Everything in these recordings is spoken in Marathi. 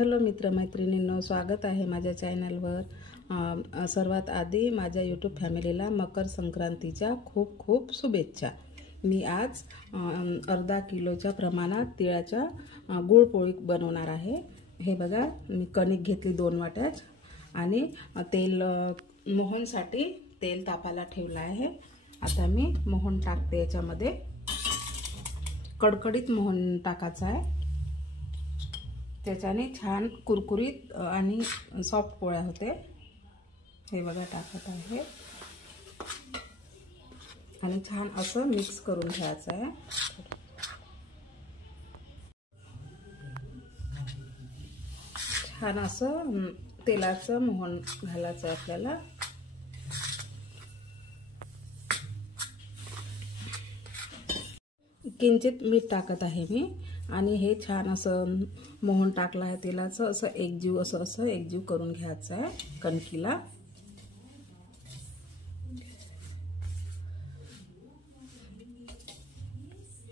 हॅलो मित्रमैत्रिणींनो, स्वागत आहे माझ्या चॅनलवर। सर्वात आधी माझ्या यूट्यूब फॅमिलीला मकर संक्रांतीच्या खूप खूप शुभेच्छा। मी आज अर्धा किलोच्या प्रमाणात तिळाच्या गुळपोळी बनवणार आहे। हे बघा, मी कणिक घेतली 2 वाट्याच आणि तेल मोहनसाठी तेल तापायला ठेवलं आहे। आता मी मोहन टाकते याच्यामध्ये। कडकडीत मोहन टाकायचं आहे, त्याच्याने छान कुरकुरीत आणि सॉफ्ट पोळ्या होते। हे बघा टाकत आहे आणि छान असं मिक्स करून घ्यायचं आहे। छान असं तेलाचं मोहन घालायचं आहे आपल्याला। किंचित मीठ टाकत आहे मी आणि हे छान असं मोहन टाकलं आहे तेलाचं, असं एकजीव करून घ्यायचं आहे कणकीला।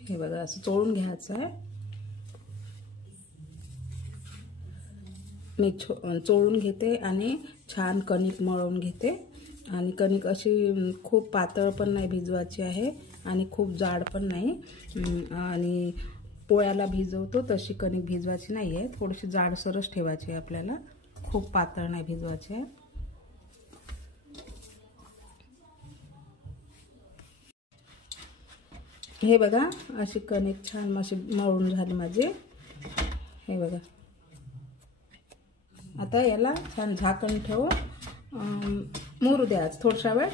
हे बघा असं चोळून घ्यायचं आहे। मी चोळून घेते आणि छान कणिक मळून घेते। आणि कणिक अशी खूप पातळ पण नाही भिजवायची आहे आणि खूप जाड पण नाही। आणि पोळ्याला भिजवतो तशी कणिक भिजवायची नाही आहे, थोडीशी जाडसरच ठेवायची आहे आपल्याला, खूप पातळ नाही भिजवायची आहे। हे बघा अशी कणिक छान अशी मळून झाली माझी। हे बघा, आता याला छान झाकण ठेवून मुरू द्यायचं थोडासा वेळ।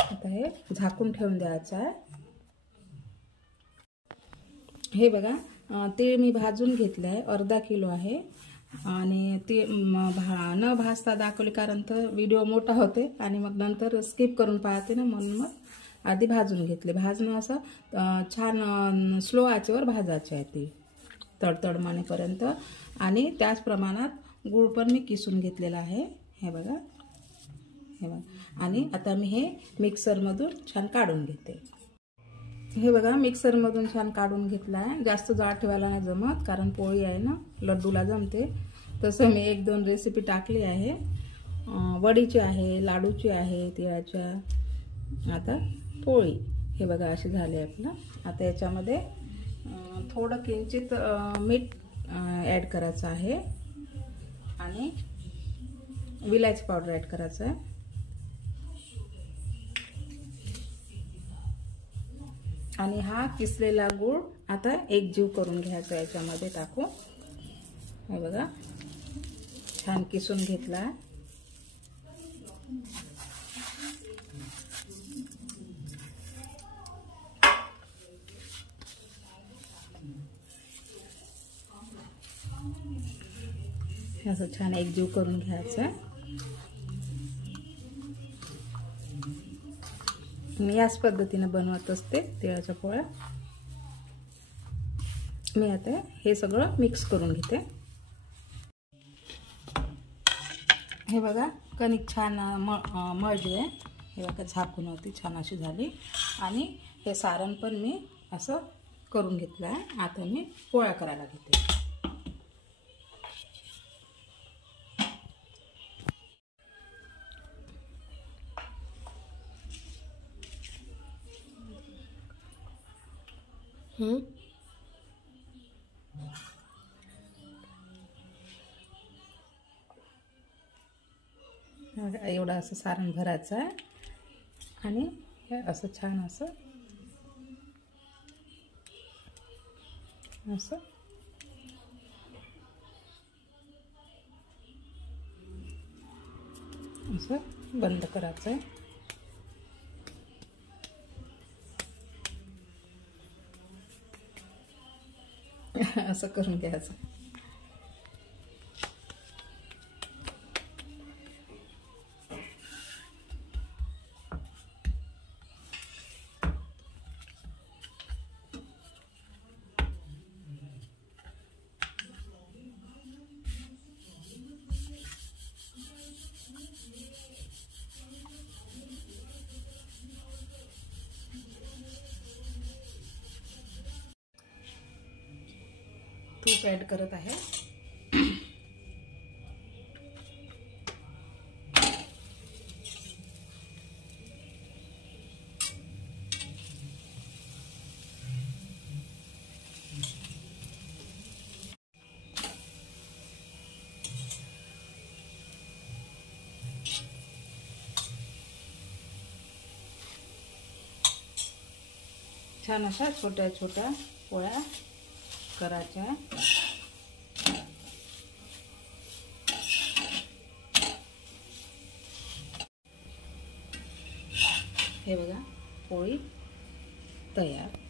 आता हे झाकून ठेवून द्यायचं आहे। हे बघा, तीळ मी भाजून घेतले आहे, अर्धा किलो आहे। आणि ते न भाजता दाखवले कारण तर व्हिडिओ मोठा होते आणि मग नंतर स्किप करून पाहते ना, म्हणून मग आधी भाजून घेतले। भाजणं असं छान स्लो आचेवर भाजायचे आहे ते तडतड मानेपर्यंत। आणि त्याच प्रमाणात गूळ पण मी किसून घेतलेला आहे। हे बघा, हे बघा। आणि आता मी हे मिक्सरमधून छान काढून घेते। हे बघा, मिक्सरमधून छान काढून घेतला आहे। जास्त जाड ठेवायला नाही जमत कारण पोळी आहे ना, लड्डूला जमते तसं मी 1-2 रेसिपी टाकली आहे। वडीची आहे, लाडूची आहे तिळाच्या। आता पोळी हे बघा अशी झाली आपलं। आता याच्यामध्ये थोडं किंचित मीठ ॲड करायचं आहे आणि विलायची पावडर ॲड करायचं आहे। आणि हा किसलेला गूळ आता एकजीव करून घ्यायचा याच्यामध्ये टाकू। हे बघा छान किसून घेतला। असं छान एकजीव करून घ्यायचं। मी याच पद्धतीने बनवत असते तिळाच्या पोळ्या। मी आता हे सगळं मिक्स करून घेते। हे बघा कणिक छान मळली आहे। हे बघा झाकून होती छान अशी झाली। आणि हे सारण पण मी असं करून घेतलं आहे। आता मी पोळ्या करायला घेते। एवढं असं सारण भरायचं आहे आणि हे असं छान असं बंद करायचं आहे। असं करून घ्यायचं। तूप ॲड करत आहे. छान अशा छोट्या छोट्या पोळ्या करायच्या. हे बघा पोळी तयार.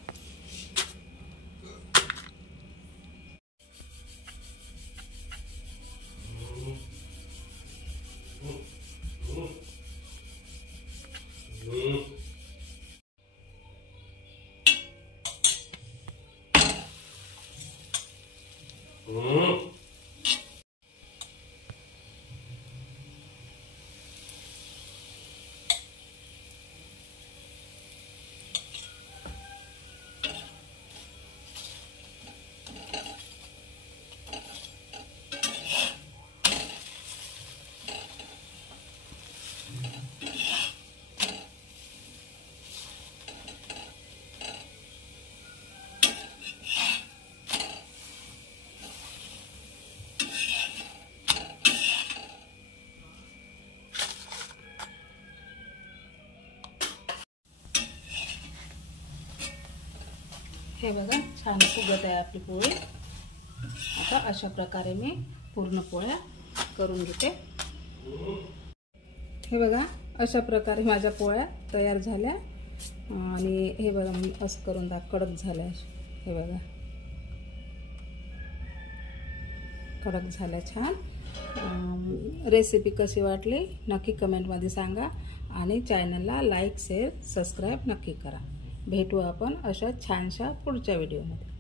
हे बघा छान फुगत आहे आपली पोळी. आता अशा प्रकारे मी पूर्ण पोळ्या करून घेते. हे बघा अशा प्रकारे माझ्या पोळ्या तयार झाल्या. आणि हे बघा मी असं करून कडक झाल्या. हे बघा कडक झाल्या छान. रेसिपी कशी वाटली नक्की कमेंटमध्ये सांगा आणि चॅनलला लाईक शेअर सबस्क्राईब नक्की करा. भेटू आपण अशा छानशा पुढच्या व्हिडिओमध्ये.